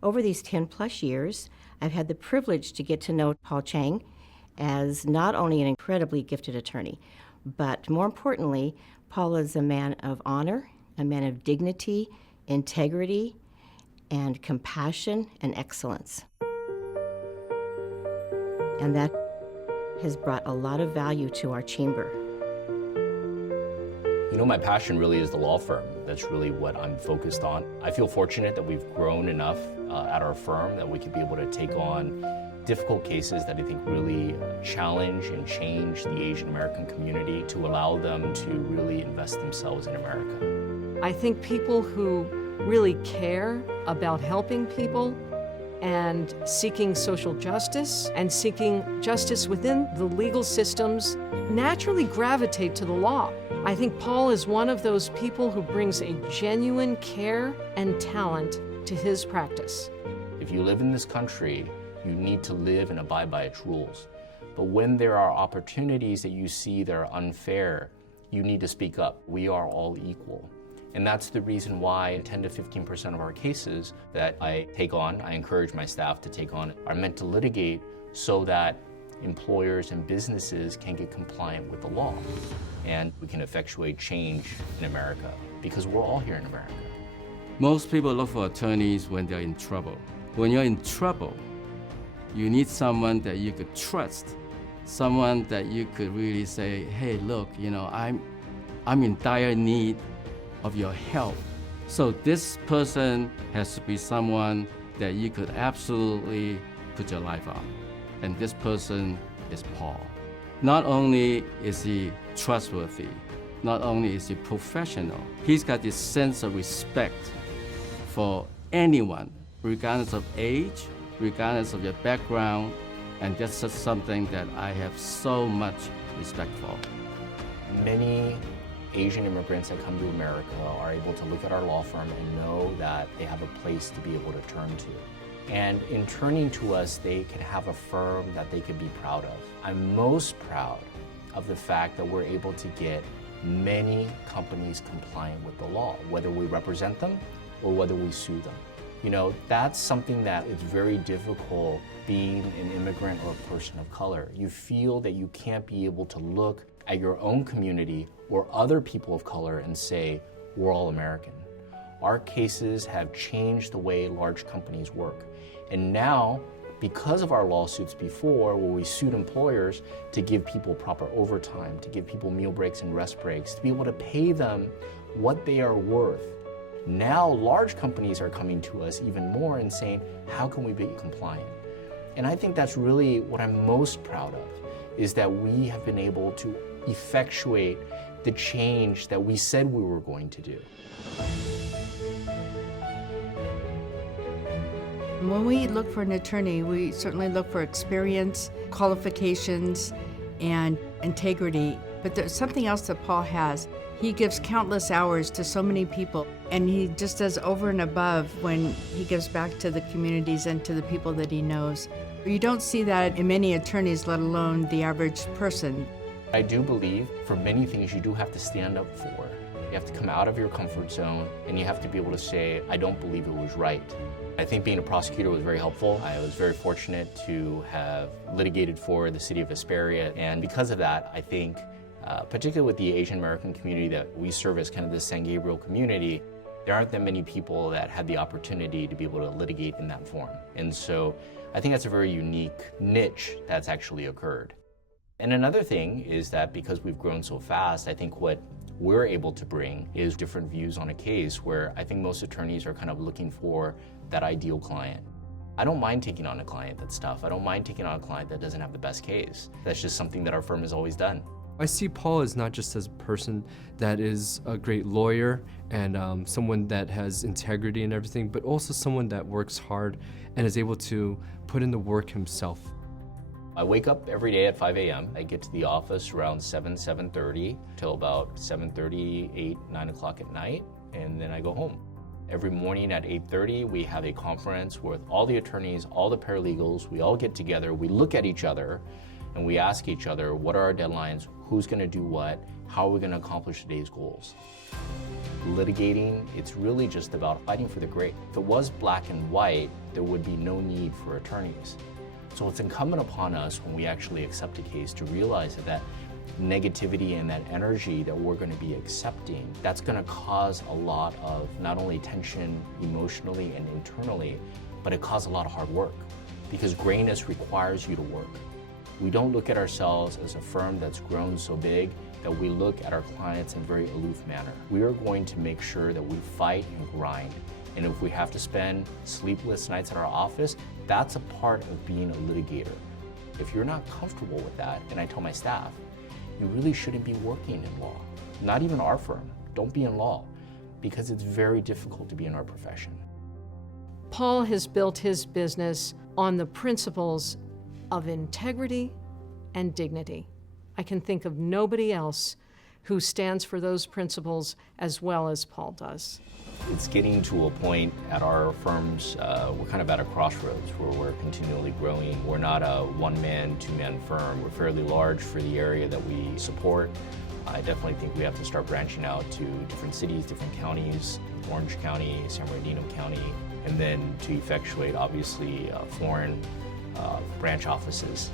Over these 10 plus years, I've had the privilege to get to know Paul Cheng as not only an incredibly gifted attorney, but more importantly, Paul is a man of honor, a man of dignity, integrity, and compassion and excellence. And that has brought a lot of value to our chamber. You know, my passion really is the law firm. That's really what I'm focused on. I feel fortunate that we've grown enough at our firm that we could be able to take on difficult cases that I think really challenge and change the Asian American community to allow them to really invest themselves in America. I think people who really care about helping people and seeking social justice and seeking justice within the legal systems naturally gravitate to the law. I think Paul is one of those people who brings a genuine care and talent to his practice. If you live in this country, you need to live and abide by its rules. But when there are opportunities that you see that are unfair, you need to speak up. We are all equal. And that's the reason why 10 to 15% of our cases that I take on, I encourage my staff to take on, are meant to litigate so that employers and businesses can get compliant with the law. And we can effectuate change in America because we're all here in America. Most people look for attorneys when they're in trouble. When you're in trouble, you need someone that you could trust, someone that you could really say, hey, look, you know, I'm in dire need of your help. So this person has to be someone that you could absolutely put your life on. And this person is Paul. Not only is he trustworthy, not only is he professional, he's got this sense of respect for anyone, regardless of age, regardless of your background, and that's just something that I have so much respect for. Many Asian immigrants that come to America are able to look at our law firm and know that they have a place to be able to turn to. And in turning to us, they can have a firm that they can be proud of. I'm most proud of the fact that we're able to get many companies compliant with the law, whether we represent them or whether we sue them. You know, that's something that is very difficult being an immigrant or a person of color. You feel that you can't be able to look at your own community or other people of color and say, we're all American. Our cases have changed the way large companies work. And now, because of our lawsuits before, where we sued employers to give people proper overtime, to give people meal breaks and rest breaks, to be able to pay them what they are worth, now large companies are coming to us even more and saying, how can we be compliant? And I think that's really what I'm most proud of, is that we have been able to effectuate the change that we said we were going to do. When we look for an attorney, we certainly look for experience, qualifications, and integrity. But there's something else that Paul has. He gives countless hours to so many people, and he just does over and above when he gives back to the communities and to the people that he knows. You don't see that in many attorneys, let alone the average person. I do believe for many things you do have to stand up for. You have to come out of your comfort zone, and you have to be able to say, I don't believe it was right. I think being a prosecutor was very helpful. I was very fortunate to have litigated for the city of Hesperia, and because of that, I think, particularly with the Asian American community that we serve as kind of the San Gabriel community, there aren't that many people that had the opportunity to be able to litigate in that form. And so I think that's a very unique niche that's actually occurred. And another thing is that because we've grown so fast, I think what we're able to bring is different views on a case where I think most attorneys are kind of looking for that ideal client. I don't mind taking on a client that's tough. I don't mind taking on a client that doesn't have the best case. That's just something that our firm has always done. I see Paul as not just as a person that is a great lawyer and someone that has integrity and everything, but also someone that works hard and is able to put in the work himself. I wake up every day at 5 a.m. I get to the office around 7:30 till about 7:30, 8, 9 o'clock at night, and then I go home. Every morning at 8:30, we have a conference with all the attorneys, all the paralegals. We all get together, we look at each other, and we ask each other, what are our deadlines, who's gonna do what, how are we gonna accomplish today's goals. litigating, it's really just about fighting for the great. If it was black and white, there would be no need for attorneys. So it's incumbent upon us when we actually accept a case to realize that negativity and that energy that we're going to be accepting, that's going to cause a lot of not only tension emotionally and internally, but it causes a lot of hard work because grayness requires you to work. We don't look at ourselves as a firm that's grown so big that we look at our clients in a very aloof manner. We are going to make sure that we fight and grind. And if we have to spend sleepless nights at our office, that's a part of being a litigator. If you're not comfortable with that, and I tell my staff, you really shouldn't be working in law. Not even our firm. Don't be in law, because it's very difficult to be in our profession. Paul has built his business on the principles of integrity and dignity. I can think of nobody else who stands for those principles as well as Paul does. It's getting to a point at our firms, we're kind of at a crossroads where we're continually growing. We're not a one-man, two-man firm. We're fairly large for the area that we support. I definitely think we have to start branching out to different cities, different counties, Orange County, San Bernardino County, and then to effectuate, obviously, foreign branch offices.